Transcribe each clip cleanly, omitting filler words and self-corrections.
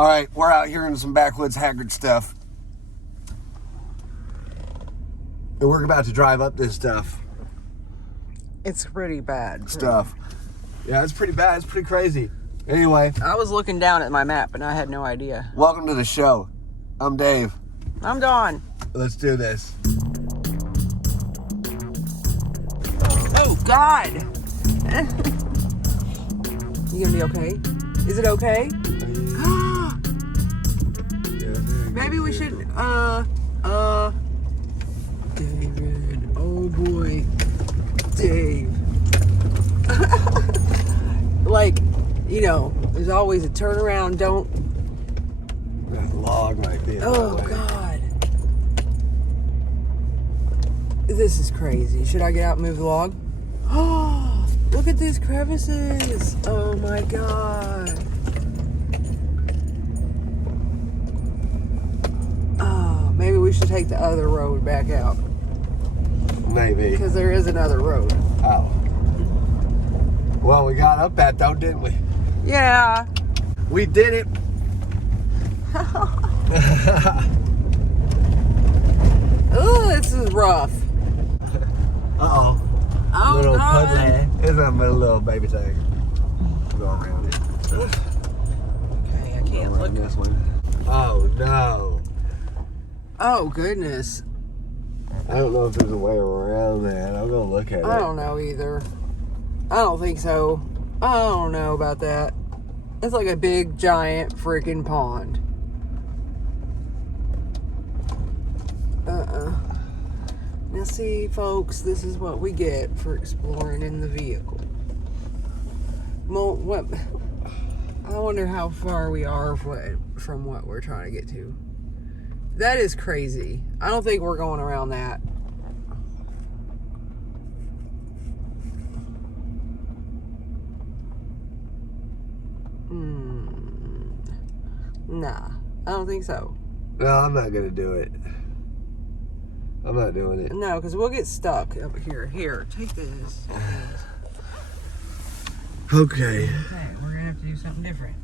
All right, we're out here in some backwoods Haggard stuff. And we're about to drive up this stuff. It's pretty bad. Stuff. Yeah, it's pretty bad. It's pretty crazy. Anyway. I was looking down at my map and I had no idea. Welcome to the show. I'm Dave. I'm Dawn. Let's do this. Oh, God. You gonna be okay? Is it okay? Maybe we should, David. Oh, boy. Dave. Like, you know, there's always a turnaround, don't... That log might be in Oh, the way. God. This is crazy. Should I get out and move the log? Oh, look at these crevices. Oh, my God. Oh, maybe we should take the other road back out. Maybe. Because there is another road. Oh. Well, we got up that though, didn't we? Yeah. We did it. Ooh, this is rough. Uh-oh. Oh, Little God. puddle. It's a little baby thing. Go around it. Okay, I can't Around look. this one. Oh, no. Oh, goodness. I don't know if there's a way around that. I'm going to look at it. I don't know either. I don't think so. I don't know about that. It's like a big, giant freaking pond. Now see, folks, this is what we get for exploring in the vehicle. Well, what? I wonder how far we are from what we're trying to get to. That is crazy. I don't think we're going around that. Nah, I don't think so. No, I'm not going to do it. I'm not doing it. No, because we'll get stuck up here. Here, take this. Okay. Okay, we're going to have to do something different.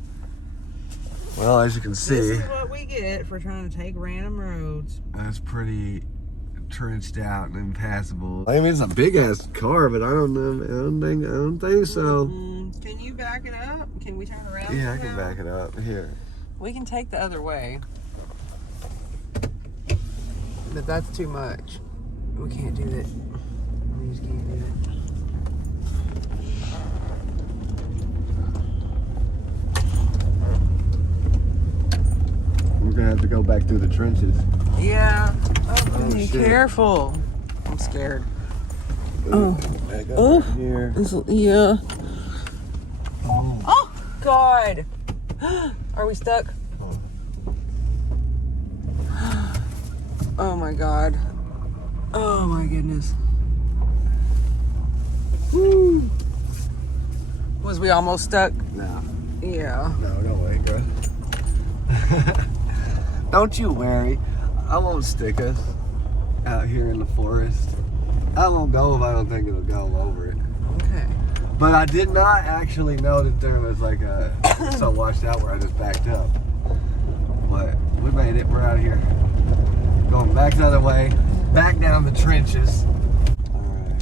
Well, as you can see, This is what we get for trying to take random roads. that's pretty trenched out and impassable. I mean, it's a big ass car, but I don't know. I don't think so. Can you back it up? Can we turn around? Yeah, I can somehow? back it up here. We can take the other way. But that's too much. We can't do it. We just can't do it. We're gonna have to go back through the trenches. Yeah. Oh, Be shit. careful. I'm scared. Back up Oh. here. Yeah. Oh. Oh, God. Are we stuck? Oh, my God. Oh, my goodness. Woo. Was we almost stuck? No. Yeah. No, don't worry, girl. Don't you worry. I won't stick us out here in the forest. I won't go if I don't think it'll go over it. Okay. But I did not actually know that there was like a so washed out where I just backed up. But we made it. We're out of here. Going back the other way. Back down the trenches. Alright.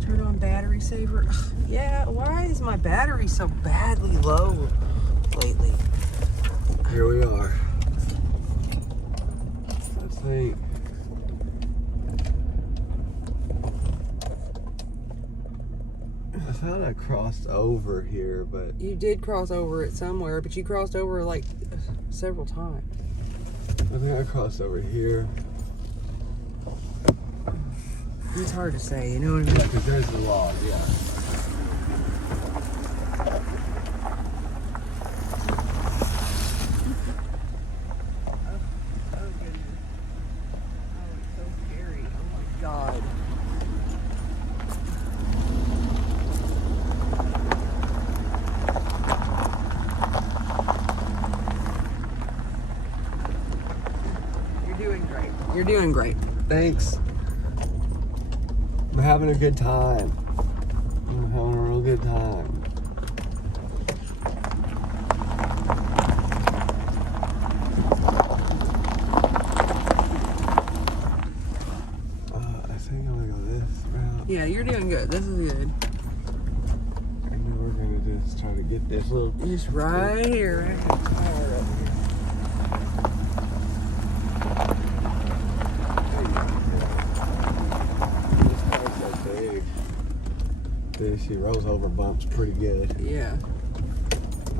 Turn on battery saver. Yeah, why is my battery so badly low lately? Here we are. Let's see. I thought I crossed over here, but You did cross over it somewhere, but you crossed over like several times. I think I crossed over here. It's hard to say, you know what I mean? Yeah, because there's the log, yeah. Oh, goodness. Oh, it's so scary. Oh, my God. You're doing great. You're doing great. Thanks. I'm having a good time. I'm having a real good time. You're doing good. This is good. And then we're gonna just try to get this little. Just right here. Right here. This car's so big. Dude, she rolls over bumps pretty good. Yeah.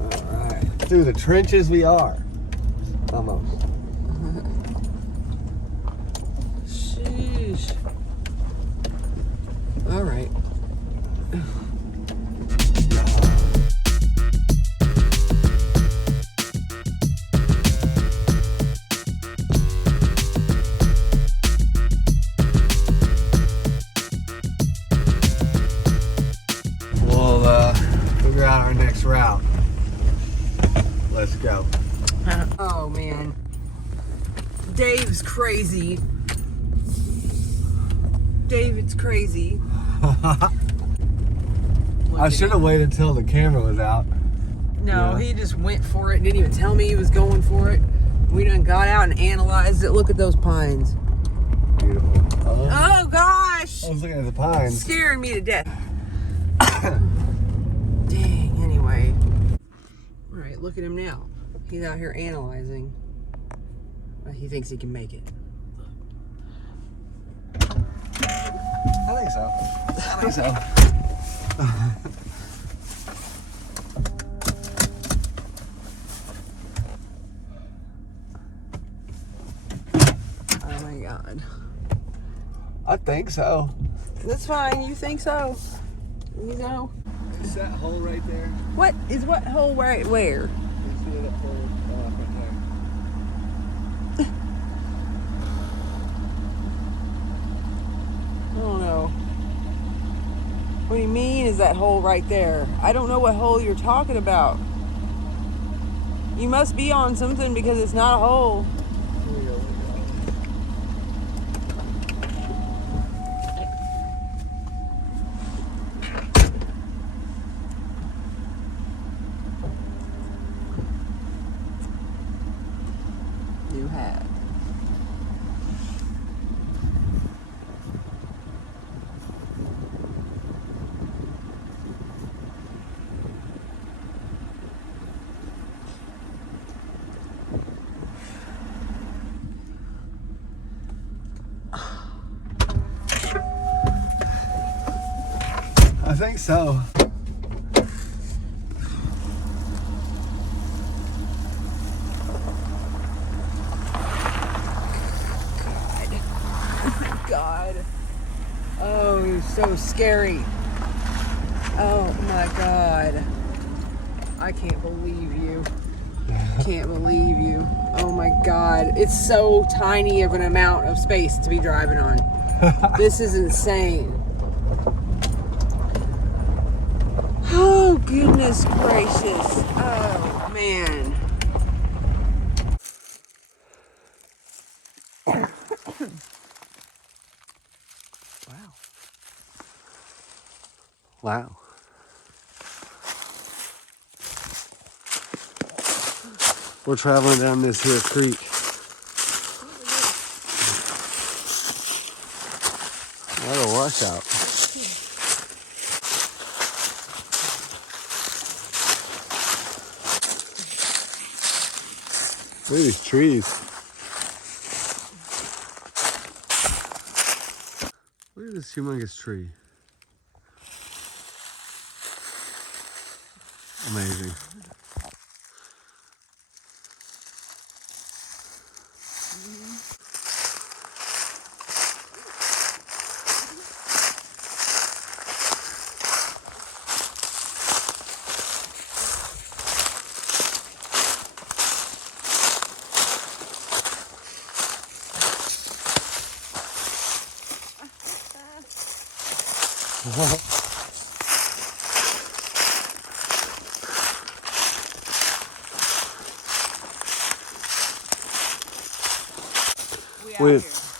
All right. Through the trenches we are. Almost. Sheesh. All right. We'll figure out our next route. Let's go. Oh man. Dave's crazy. David's crazy. I should have waited till the camera was out. No, Yeah. he just went for it. Didn't even tell me he was going for it. We done got out and analyzed it. Look at those pines. Beautiful. Oh gosh! I was looking at the pines. Scaring me to death. Dang, anyway. Alright, look at him now. He's out here analyzing. He thinks he can make it. I think so. I think so. Oh my god. I think so. That's fine, you think so. You know. Is that hole right there? What hole right where? You see that hole right there? I don't know. What do you mean is that hole right there? I don't know what hole you're talking about. You must be on something because it's not a hole. Here we go. New hat. I think so. God. Oh, you're so scary. Oh my God. I can't believe you. Can't believe you. Oh my God. It's so tiny of an amount of space to be driving on. This is insane. Oh, goodness gracious. Oh, man. Wow. We're traveling down this here creek. What a washout. Look at these trees. Look at this humongous tree. Amazing.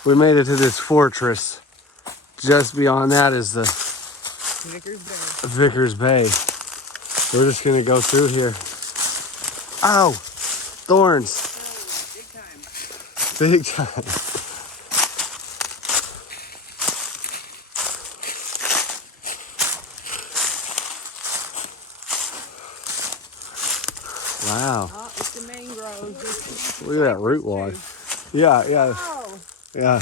We made it to this fortress. Just beyond that is the Vickers Bay. We're just gonna go through here. Ow! Thorns. Big time. Wow. Oh, it's the mangroves. Look at that root wad. Yeah, yeah, Oh, yeah.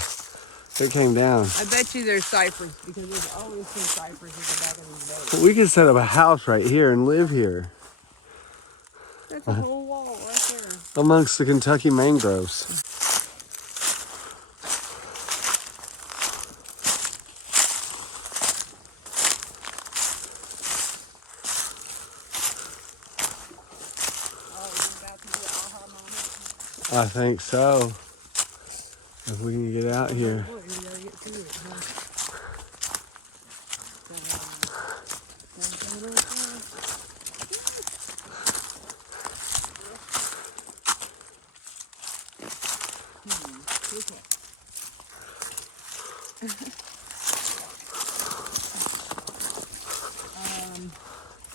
It came down. I bet you there's cypress because there's always some cypress in the back of these boats. We could set up a house right here and live here That's a whole wall right there. amongst the Kentucky mangroves. Oh, you're about to do the aha moment. I think so. If we can get out here. Boy, we gotta get through it, huh?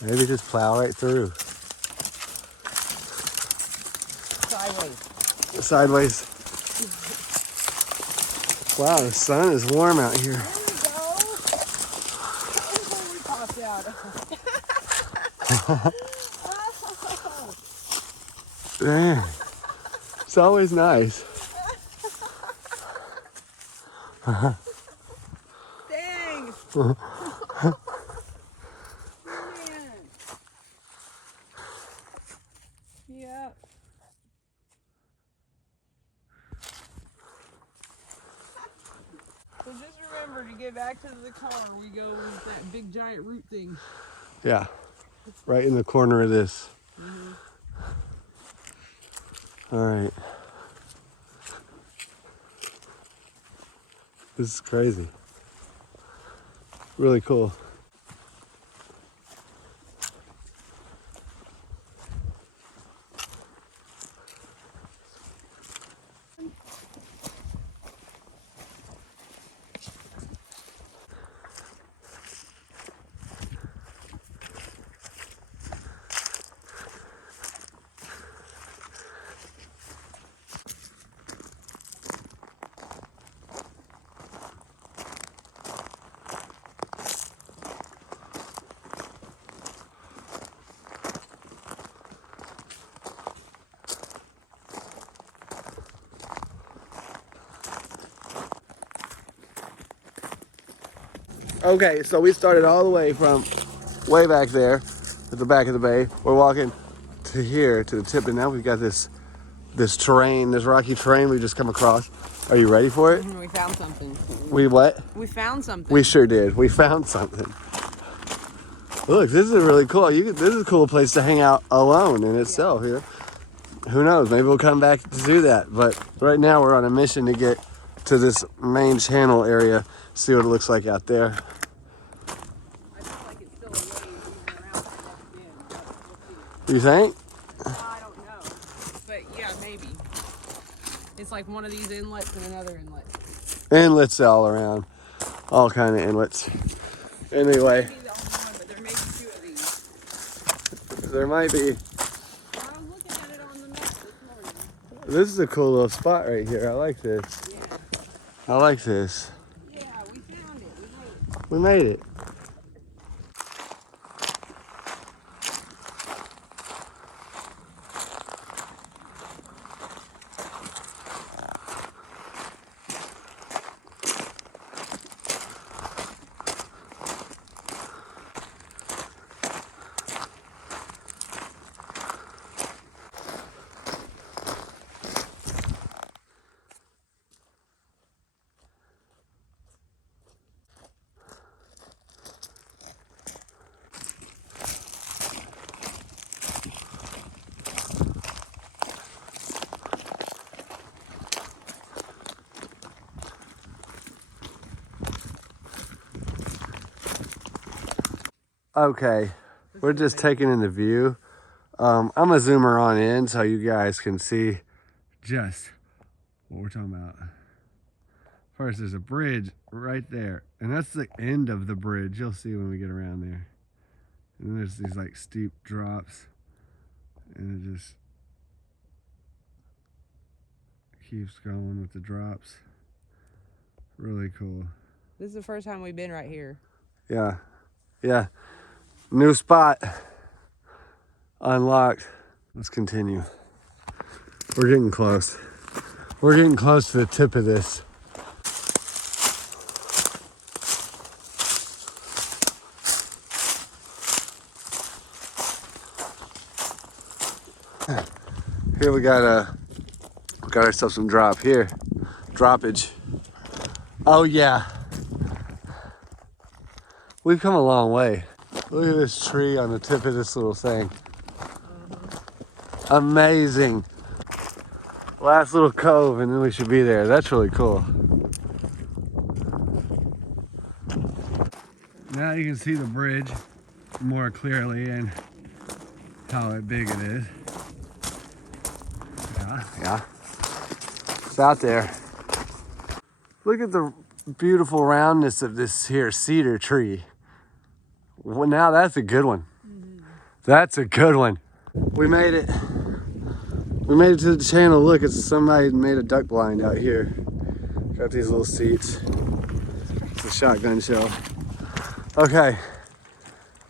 Maybe just plow right through. Sideways. Sideways. Wow, the sun is warm out here. There we go. Oh, we popped out. Dang. It's always nice. Dang. Man. Yeah. So just remember to get back to the car, we go with that big giant root thing. Yeah, right in the corner of this. All right. This is crazy. Really cool. Okay, so we started all the way from way back there at the back of the bay. We're walking to here, to the tip, and now we've got this terrain, this rocky terrain we just come across. Are you ready for it? We found something. We what? We found something. We sure did. We found something. Look, this is really cool. This is a cool place to hang out alone in itself here. Who knows? Maybe we'll come back to do that. But right now we're on a mission to get to this main channel area, see what it looks like out there. I feel like it's still a ways moving around again, but we'll see. You think? I don't know. But yeah, maybe. It's like one of these inlets and another inlet. Inlets all around. All kind of inlets. Anyway, Maybe the only one, but there may be two of these. there might be. I was looking at it on the map this morning. This is a cool little spot right here. I like this. Yeah. I like this. Yeah, we found it. We made it. Okay, we're just taking in the view. I'm a zoomer on in so you guys can see just what we're talking about. First, there's a bridge right there, and that's the end of the bridge. You'll see when we get around there. And then there's these like steep drops, and it just keeps going with the drops. Really cool. This is the first time we've been right here. Yeah, yeah. New spot unlocked. Let's continue. We're getting close. We're getting close to the tip of this. Here we got ourselves some drop here. Droppage. Oh yeah. We've come a long way. Look at this tree on the tip of this little thing. Amazing. Last little cove and then we should be there. That's really cool. Now you can see the bridge more clearly and how big it is. Yeah. It's out there. Look at the beautiful roundness of this here cedar tree. Well, now that's a good one. That's a good one. We made it. We made it to the channel. Look, it's somebody made a duck blind out here. Got these little seats. It's a shotgun shell. Okay.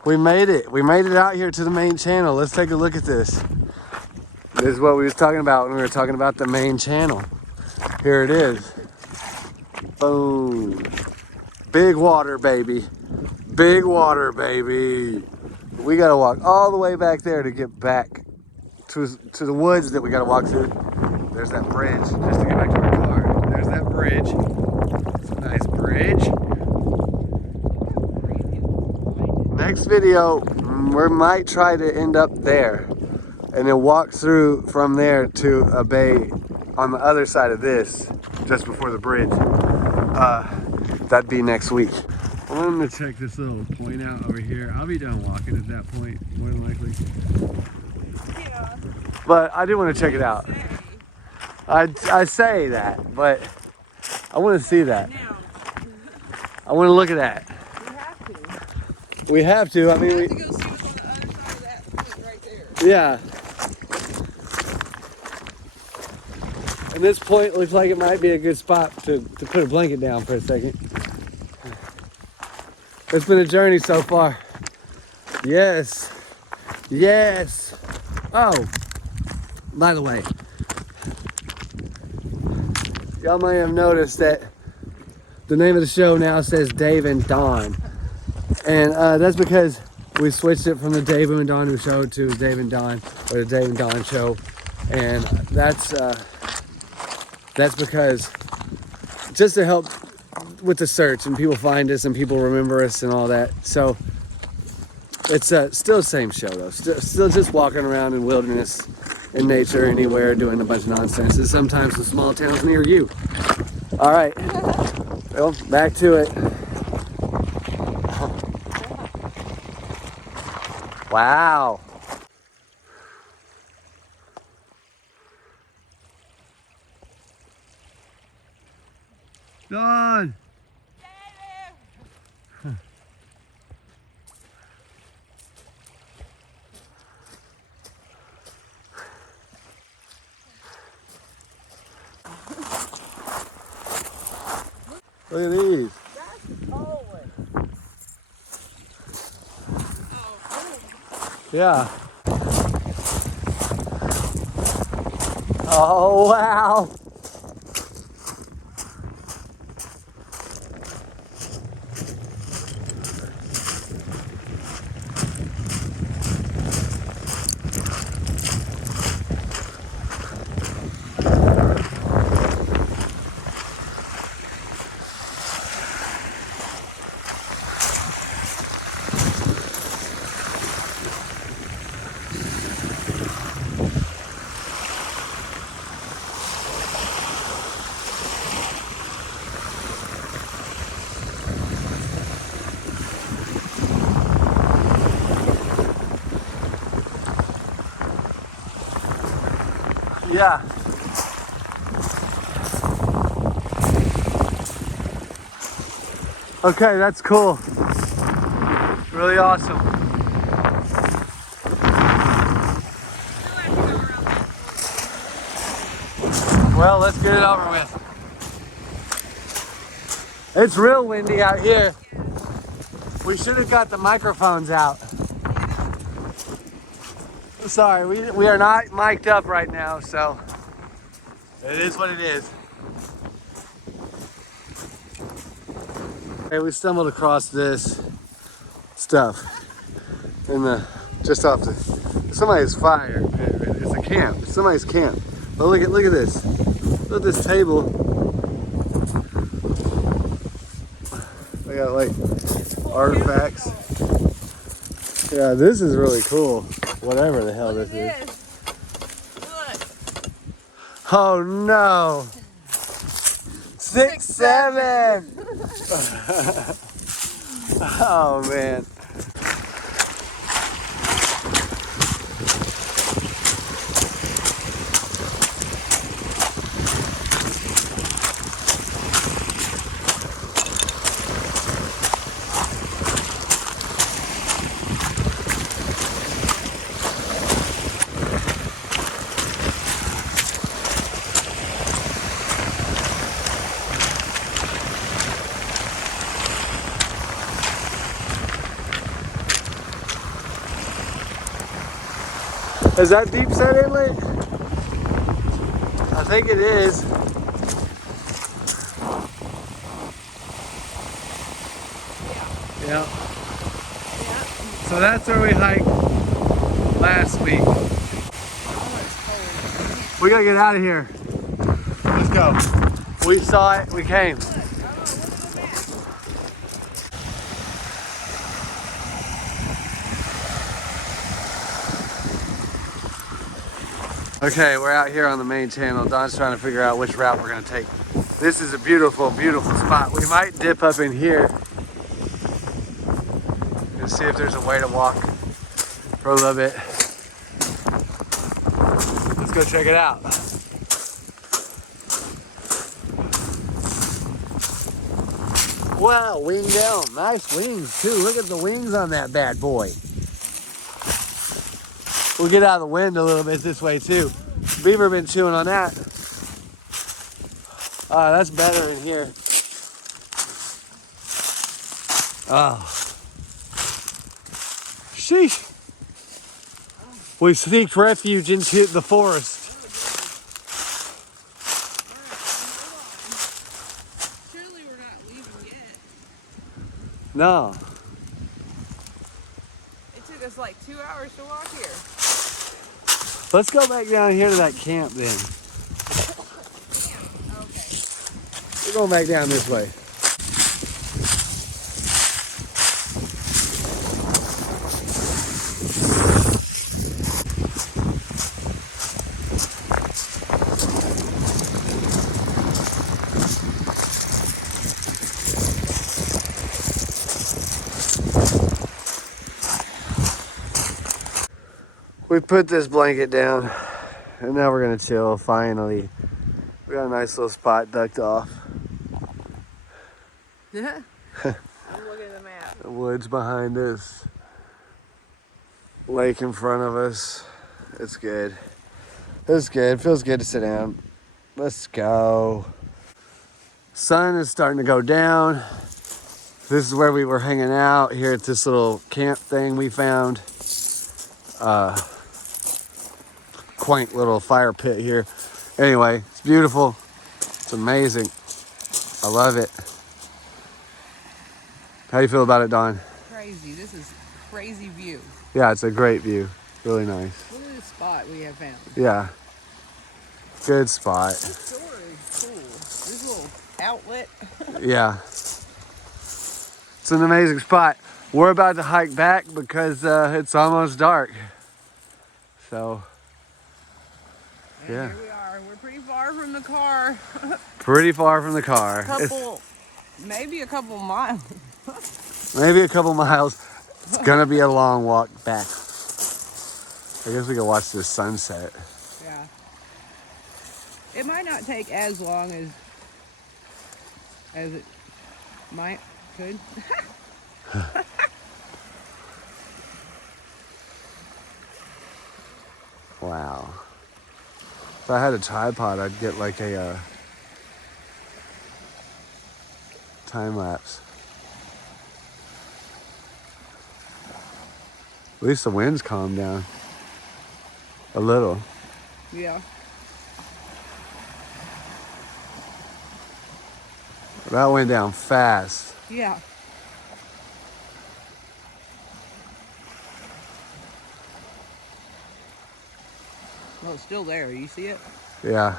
We made it. We made it out here to the main channel. Let's take a look at this. This is what we was talking about when we were talking about the main channel. Here it is. Boom. Big water, baby. Big water, baby. We gotta walk all the way back there to get back to the woods that we gotta walk through. There's that bridge, just to get back to our car. There's that bridge. It's a nice bridge. Next video, we might try to end up there and then walk through from there to a bay on the other side of this, just before the bridge. That'd be next week. I'm gonna check this little point out over here. I'll be done walking at that point, more than likely. Yeah. But I do want to check it out. I say that, but I want to see that. Now, I want to look at that. we have to. We have to. I mean, We have to go see what's on the other side of that point right there. yeah. And this point looks like it might be a good spot to put a blanket down for a second. It's been a journey so far. Yes. Yes. Oh, by the way, y'all might have noticed that the name of the show now says Dave and Dawn. And that's because we switched it from the Dave and Dawn show to Dave and Dawn, or the Dave and Dawn show. And that's because just to help with the search and people find us and people remember us and all that. So it's still the same show though. Still just walking around in wilderness, in nature, anywhere, doing a bunch of nonsense. And sometimes in small towns near you. All right, well, back to it. Wow. Dawn. Look at these. Yeah. Oh, wow. Yeah. Okay, that's cool. Really awesome. Well, let's get it over with. It's real windy out here. We should have got the microphones out. Sorry, we are not mic'd up right now, so it is what it is. Hey, we stumbled across this stuff in the just off the somebody's fire. It's a camp. It's somebody's camp. But look at this. Look at this table. They got like artifacts. Yeah, this is really cool. Whatever the hell this is. Look. Oh no. 6'7". Oh man. Is that deep set inlet? I think it is. Yeah. So that's where we hiked last week. We gotta get out of here. Let's go. We saw it, we came. Okay, we're out here on the main channel. Don's trying to figure out which route we're gonna take. This is a beautiful, beautiful spot. We might dip up in here and see if there's a way to walk for a little bit. Let's go check it out. Wow, wing down. Nice wings too. Look at the wings on that bad boy. We'll get out of the wind a little bit this way too. Beaver been chewing on that. That's better in here. Oh. Sheesh. We seek refuge into the forest. Surely we're not leaving yet. No. It took us like 2 hours to walk here. Let's go back down here to that camp then. Okay. We're going back down this way. We put this blanket down and now we're gonna chill finally. We got a nice little spot ducked off. Yeah. I'm looking at the map. The woods behind us. Lake in front of us. It's good. It's good. Feels good to sit down. Let's go. Sun is starting to go down. This is where we were hanging out here at this little camp thing we found. Quaint little fire pit here. Anyway, it's beautiful. It's amazing. I love it. How do you feel about it, Dawn? Crazy. This is crazy view. Yeah, it's a great view. Really nice. Look at this spot we have found. Yeah. Good spot. This store is cool. This little outlet. Yeah. It's an amazing spot. We're about to hike back because it's almost dark. So, And yeah. here we are. We're pretty far from the car. Pretty far from the car. Maybe a couple miles. Maybe a couple miles. It's gonna be a long walk back. I guess we can watch this sunset. Yeah. It might not take as long as it could. Wow. If I had a tripod, I'd get like a time lapse. At least the wind's calmed down. A little. Yeah. That went down fast. Yeah. Well, it's still there. You see it? Yeah.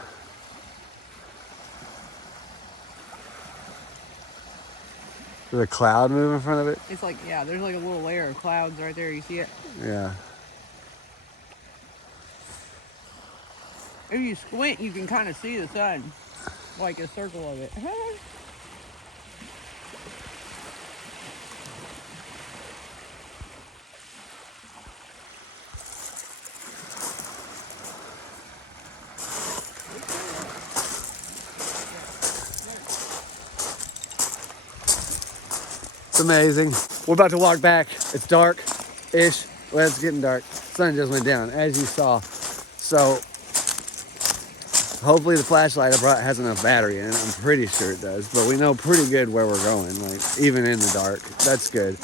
There's a cloud moving in front of it? It's like, yeah, there's like a little layer of clouds right there. You see it? Yeah. If you squint, you can kind of see the sun. Like a circle of it. It's amazing. We're about to walk back. It's dark-ish. Well, it's getting dark. Sun just went down, as you saw. So, hopefully the flashlight I brought has enough battery in it. I'm pretty sure it does. But we know pretty good where we're going, like, even in the dark. That's good.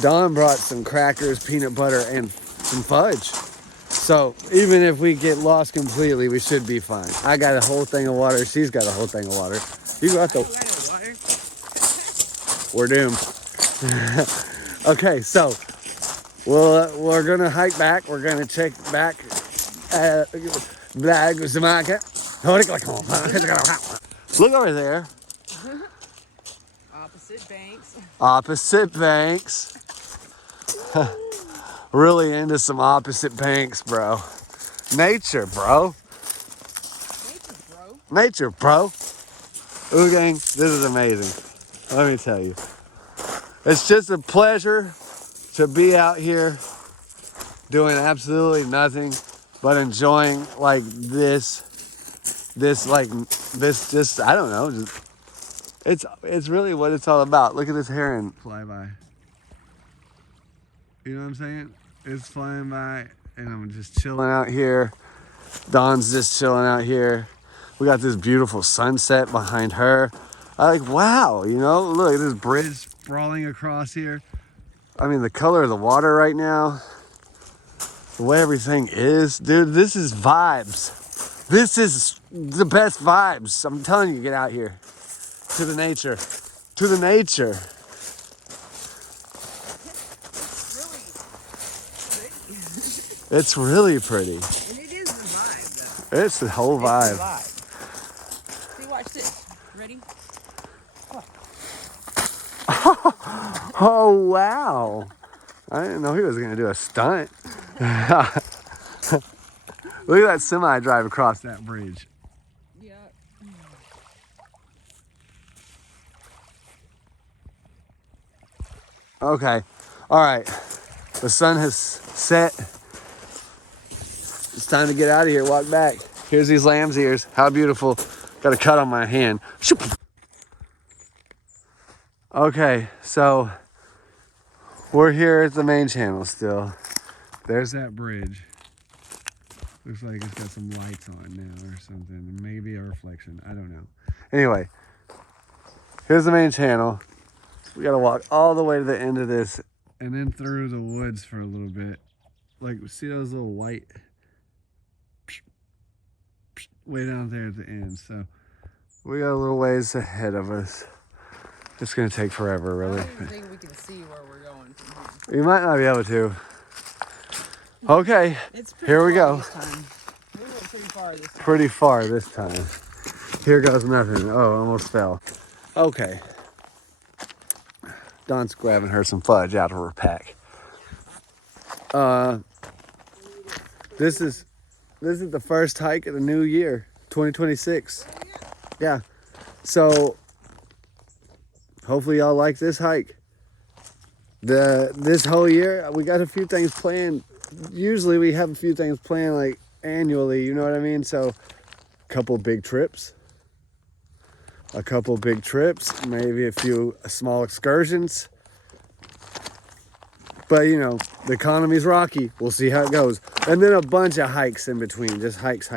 Dawn brought some crackers, peanut butter, and some fudge. So, even if we get lost completely, we should be fine. I got a whole thing of water. She's got a whole thing of water. You got the... We're doomed. Okay, so we're gonna hike back. We're gonna check back. Look over there. Opposite banks. Opposite banks. Really into some opposite banks, bro. Nature, bro. Nature, bro. Ooh, gang, this is amazing. Let me tell you. It's just a pleasure to be out here doing absolutely nothing but enjoying like this just, I don't know, just, it's really what it's all about. Look at this heron fly by. You know what I'm saying? It's flying by and I'm just chilling out here. Dawn's just chilling out here. We got this beautiful sunset behind her. I'm like, wow, you know, look at this bridge sprawling across here. I mean, the color of the water right now, the way everything is, dude, this is vibes. This is the best vibes. I'm telling you, get out here to the nature, to the nature. It's really pretty. And it is the vibe, though. It's the whole vibe. See, watch this. Ready? Oh, wow. I didn't know he was going to do a stunt. Look at that semi drive across that bridge. Yeah. Okay. All right. The sun has set. It's time to get out of here. Walk back. Here's these lamb's ears. How beautiful. Got a cut on my hand. Okay, so we're here at the main channel still. There's that bridge. Looks like it's got some lights on now or something. Maybe a reflection. I don't know. Anyway, here's the main channel. We gotta walk all the way to the end of this and then through the woods for a little bit. Like, see those little white way down there at the end. So we got a little ways ahead of us. It's gonna take forever, really. I don't even think we can see where we're going from here. You might not be able to. Okay, here we go. We went pretty far this time. Pretty far this time. Here goes nothing. Oh, almost fell. Okay. Dawn's grabbing her some fudge out of her pack. This is the first hike of the new year, 2026. Yeah. So hopefully y'all like this hike. This whole year we got a few things planned. Usually we have a few things planned like annually, you know what I mean? So a couple big trips, maybe a few small excursions. But you know, the economy's rocky. We'll see how it goes. And then a bunch of hikes in between, just hikes.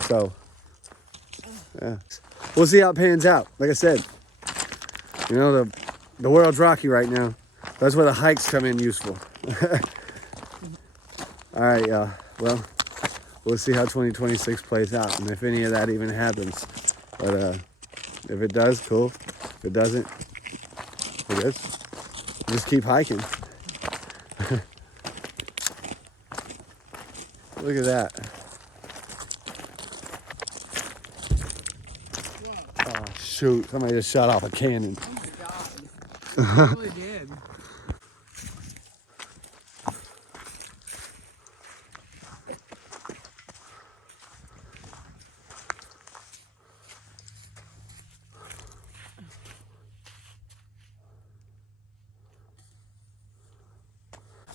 So yeah, we'll see how it pans out. Like I said, you know, the world's rocky right now. That's where the hikes come in useful. All right, y'all. Well, we'll see how 2026 plays out and if any of that even happens. But if it does, cool. If it doesn't, it is. Just keep hiking. Look at that. Oh, shoot. Somebody just shot off a cannon. Oh my god. It really did.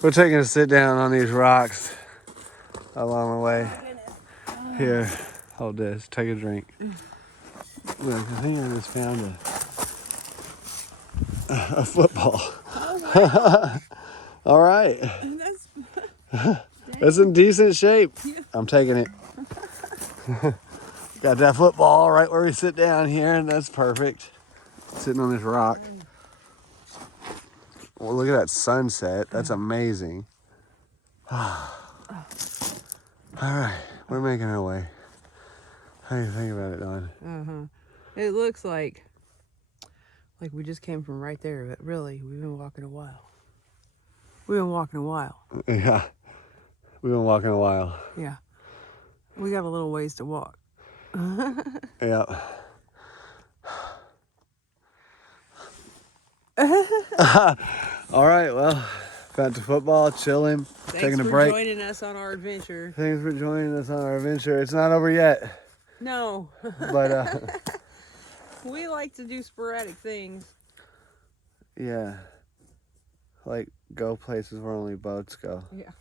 We're taking a sit down on these rocks along the way. Here, hold this. Take a drink. Look, I think I just found a football. All right. It's in decent shape. I'm taking it. Got that football right where we sit down here, and that's perfect. Sitting on this rock. Well, look at that sunset. That's amazing. All right, we're making our way. How do you think about it, Dawn? It looks like we just came from right there, but really, we've been walking a while. Yeah, we've been walking a while. Yeah. We got a little ways to walk. Yeah. All right, well, back to football, chilling, taking a break. Thanks for joining us on our adventure. Thanks for joining us on our adventure. It's not over yet, No. but We like to do sporadic things. yeah, like go places where only boats go. Yeah.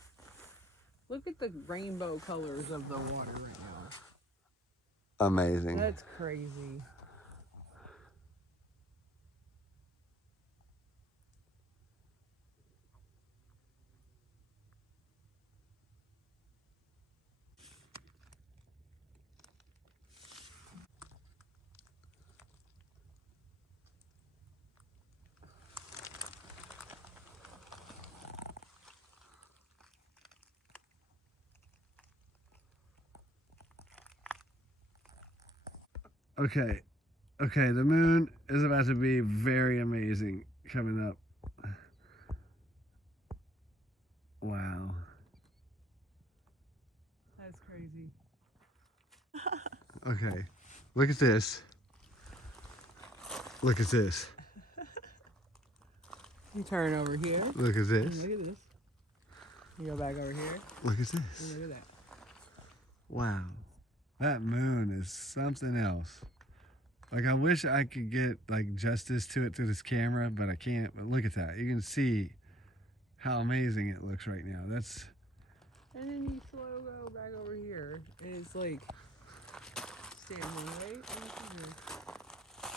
Look at the rainbow colors of the water right now. Amazing. That's crazy. Okay, the moon is about to be very amazing coming up. Wow. That's crazy. Okay, look at this. Look at this. You turn over here. Look at this. Look at this. You go back over here. Look at this. Look at that. Wow. That moon is something else. Like, I wish I could get like justice to it through this camera, but I can't. But look at that. You can see how amazing it looks right now. That's And then you slow go back over here. And it's like stand one way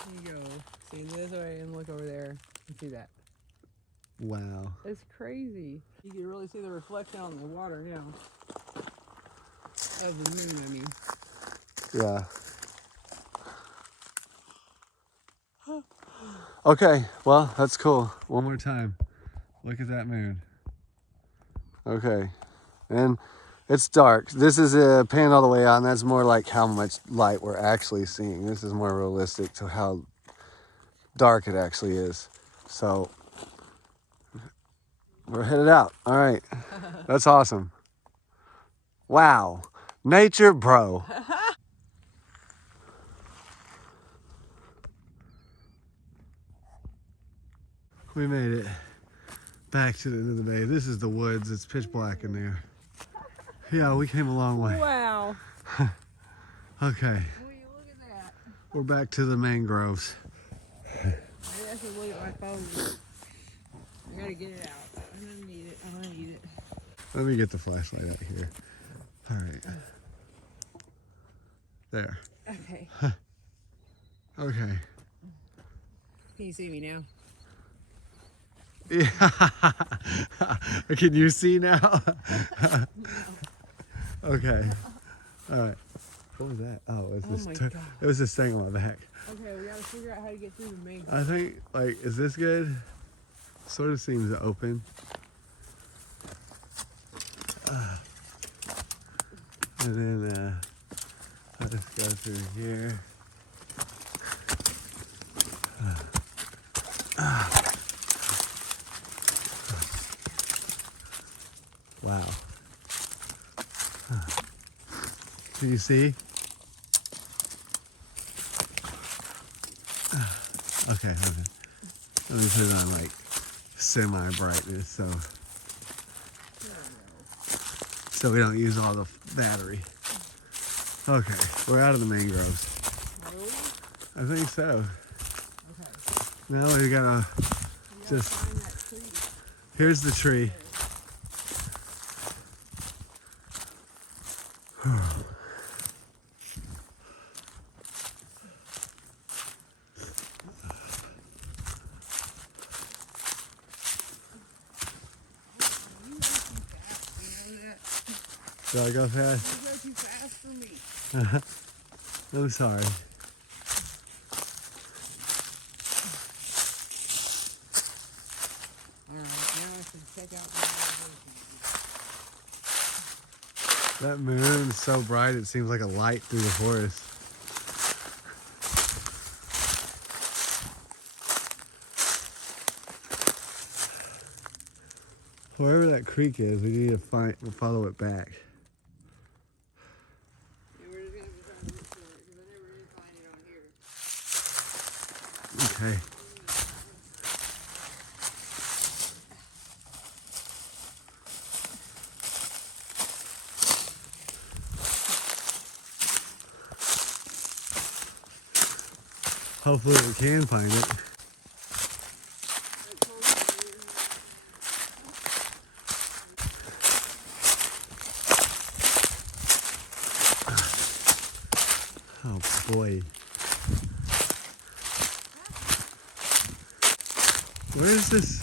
and you go stand this way and look over there and see that. wow. It's crazy. You can really see the reflection on the water now. Of the moon, I mean. Yeah. Okay, well, that's cool. One more time. Look at that moon. Okay. And it's dark. This is a pan all the way out, and that's more like how much light we're actually seeing. This is more realistic to how dark it actually is. So we're headed out. All right. That's awesome. Wow. Nature, bro. We made it back to the end of the day. This is the woods. It's pitch black in there. Yeah, we came a long way. Wow. Okay, Will you look at that? we're back to the mangroves. Maybe I should look at my phone. I gotta get it out. I don't need it. I don't need it. Let me get the flashlight out here. All right. There. Okay. Okay. Can you see me now? Yeah. Can you see now? Okay. All right. What was that? Oh, it was Oh this. my God. It was this thing on my back. Okay, we gotta figure out how to get through the main. I think, like, is this good? Sort of seems open. And then let's go through here. Wow. Can you see? Okay, let me put it on like semi-brightness so we don't use all the battery. Okay, we're out of the mangroves. Really? I think so. Okay. Now we gotta just, Find that tree. here's the tree. Did I go fast? You go too fast for me. I'm sorry. Alright, now I can check out the elevation. That moon is so bright it seems like a light through the forest. Wherever that creek is, we need to follow it back. Yeah, we're just gonna have to look for it because I never did find it on here. Okay. Hopefully we can find it. Oh boy. Where is this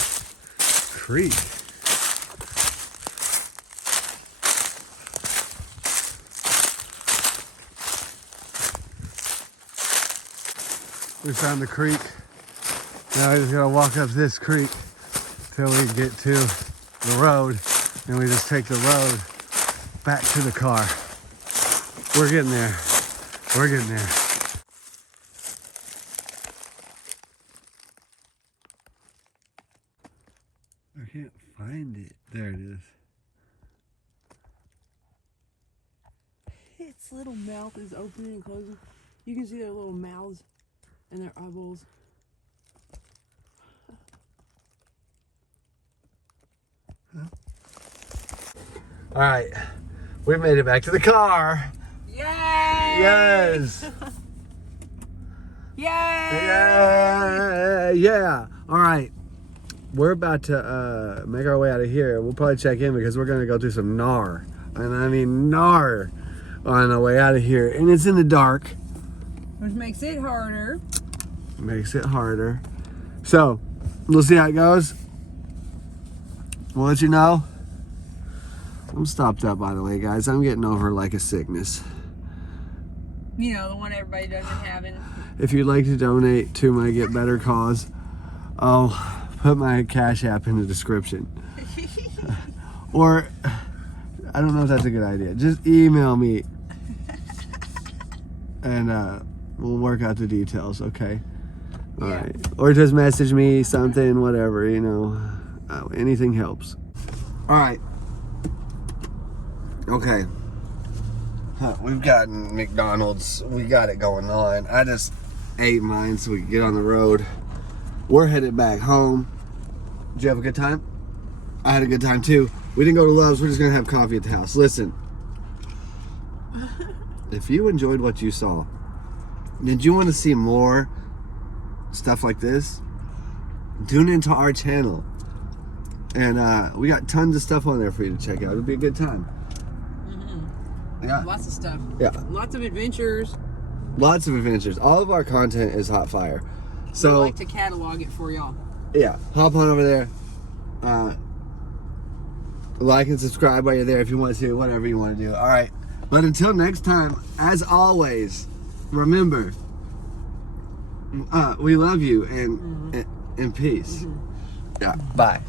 creek? We found the creek. Now we just gotta walk up this creek till we get to the road, and we just take the road back to the car. We're getting there. We're getting there. I can't find it. There it is. Its little mouth is opening and closing. You can see their little mouths and their eyeballs. All right, we made it back to the car. Yay! Yes. Yay! Yeah. All right. We're about to make our way out of here. We'll probably check in because we're going to go through some gnar. And I mean gnar on the way out of here. And it's in the dark. Which makes it harder. Makes it harder. So, we'll see how it goes. We'll let you know. I'm stopped up, by the way, guys. I'm getting over like a sickness. You know, the one everybody doesn't have. If you'd like to donate to my Get Better cause, I'll put my Cash App in the description. Or, I don't know if that's a good idea. Just email me. And we'll work out the details, okay? All right. Or just message me something, whatever, you know. Anything helps. All right. Okay. We've gotten McDonald's. We got it going on. I just ate mine so we can get on the road. We're headed back home. Did you have a good time? I had a good time too. We didn't go to Love's. We're just going to have coffee at the house. Listen. If you enjoyed what you saw, did you want to see more stuff like this? Tune into our channel. And we got tons of stuff on there for you to check out. It'll be a good time. Yeah. Lots of stuff. Yeah. Lots of adventures. Lots of adventures. All of our content is hot fire. So we like to catalog it for y'all. yeah, hop on over there. Like and subscribe while you're there if you want to, whatever you want to do. All right. But until next time, as always, remember, we love you and peace. Yeah. Bye.